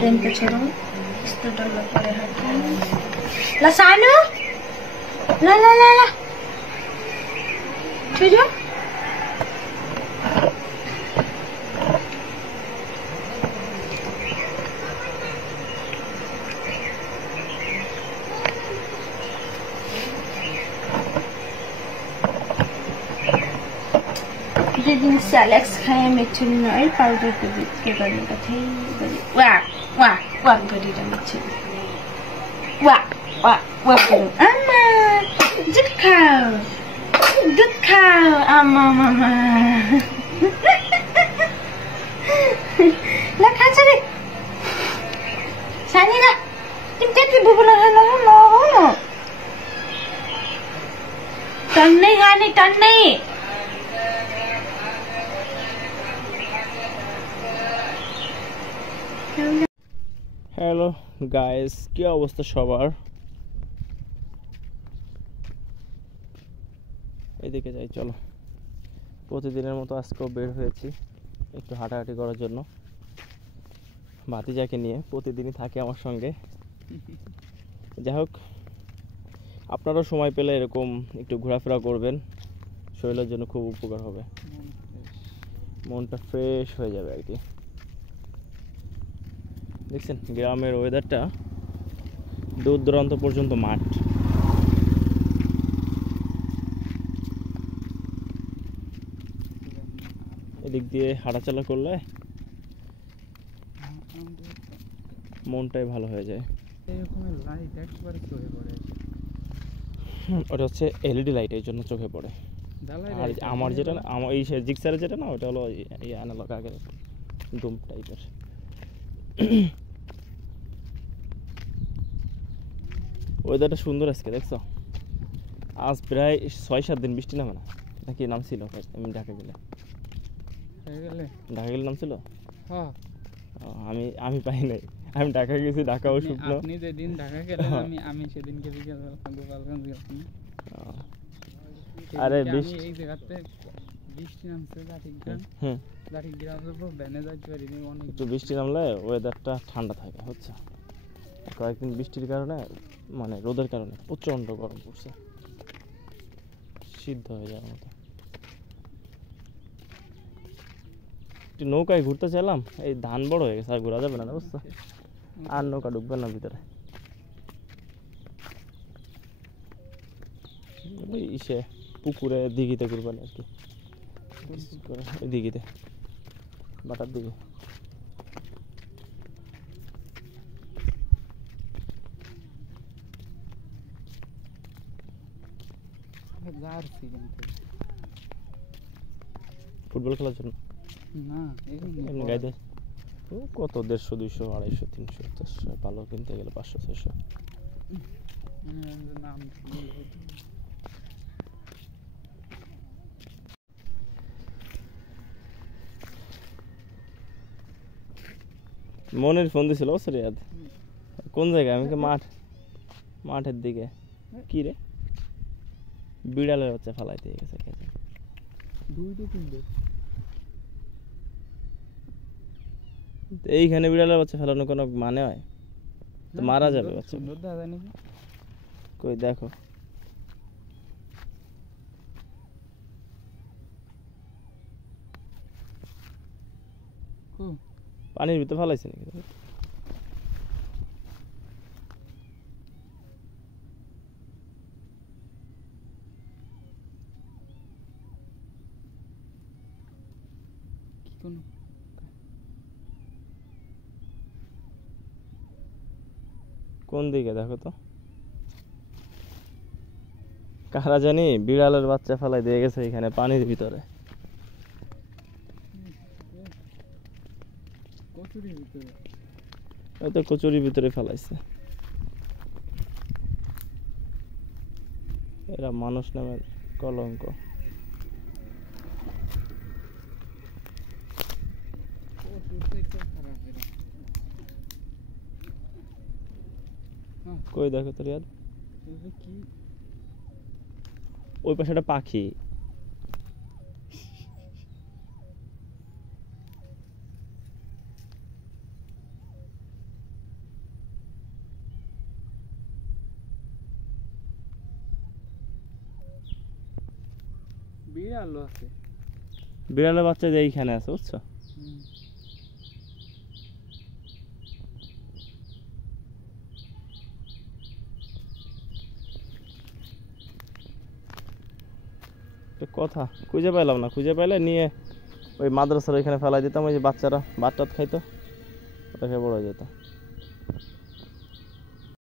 tempe cerong. Isto dalla parehakan. La sano? La. Cujo? दिन सेलेक्स खाए मिठो है पाउडर को के गरेको थिएँ वा गरिरहेको छु वा आमा दुध खाऊ आमा मामा ल खान्छ रे सानी ल तिमी त्यति बुबु नखानु न टन्नै खाने टन्नै হ্যালো গাইস, কি অবস্থা সবার? এদিকে যাই, চলো। প্রতিদিনের মতো আজকেও বের হয়েছি একটু হাঁটাহাঁটি করার জন্য। ভাতিজাকে নিয়ে প্রতিদিনই থাকে আমার সঙ্গে। যাই হোক, আপনারাও সময় পেলে এরকম একটু ঘোরাফেরা করবেন, শরীরের জন্য খুব উপকার হবে, মনটা ফ্রেশ হয়ে যাবে আর কি। দেখছেন গ্রামের ওয়েদারটা, দূর দূরান্ত পর্যন্ত মাঠ। এদিক দিয়ে হাঁটাচলা করলে মনটাই ভালো হয়ে যায়। ওটা হচ্ছে এলইডি লাইট, এই জন্য চোখে পড়ে। আর আমার যেটা না, আমার এই জিক্সারের যেটা না, ওটা হলো এই অ্যানালগ আগের ডুম টাইপের। ওয়েদারটা সুন্দর আজকে, দেখছো? আজ প্রায় ৬-৭ দিন বৃষ্টি নামে না, নাকি নামছিল? আমি ঢাকা গেলে নামছিল। আমি পাই নাই, আমি ঢাকা গেছি, ঢাকাও শুকনো। আপনি যেদিন ঢাকা গেলেন আমি সেদিনকে গোপালগঞ্জ গেছি। আরে এই জায়গাতে বৃষ্টি নামছে, লাঠিগ্রামের উপর ভ্যানে যাইতে পারিনি। একটু বৃষ্টি নামলে ওয়েদারটা ঠান্ডা থাকে, হচ্ছে। কয়েকদিন বৃষ্টির কারণে, মানে রোদের কারণে প্রচণ্ড গরম পড়ছে, সিদ্ধ হয়ে যাওয়ার মতো। একটু নৌকায় ঘুরতে চাইলাম, এই ধান বড় হয়ে গেছে, আর ঘোরা যাবে না, বুঝছো? আর নৌকা ঢুকবে না ভিতরে। ইসে পুকুরে, দিঘিতে ঘুরবেন আর কি, দিঘিতে, বাটার দিঘি। ফুটবল খেলার জন্য না, এমনি গাইতে কত 150, 200, 250, 300, 400, ভালো কিনতে গেলে 500, 600। মনের ফোন দিছিল রিয়াদ, কোন জায়গায়? আমি মাঠের দিকে। কি রে, বিড়ালের বাচ্চা ফালাইতে গেছে খেতে। এইখানে বিড়ালের বাচ্চা ফেলানোর কোনো মানে হয়? তো মারা যাবে বাচ্চা। কই দেখো, পানির ভিতরে ফালাইছে নাকি? কোন দিকে দেখো তো, কারা জানি বিড়ালের বাচ্চা ফেলাই দিয়ে গেছে এখানে পানির ভিতরে। হয়তো কচুরির ভিতরে ফেলাইছে। এরা মানুষ নামের কলঙ্ক। কই দেখো তো রিয়াদ, ওই পাশে একটা পাখি। বিড়ালও আছে। বিড়ালের বাচ্চা যে এইখানে আছে বুঝছো। হুম। তো কথা খুঁজে পেলাম না, খুঁজে পেলে নিয়ে ওই মাদ্রাসার ওইখানে ফেলাই দিতাম, ওই যে বাচ্চারা ভাত টাত খাইতো, ওটা খেয়ে বড় হয়ে যেত।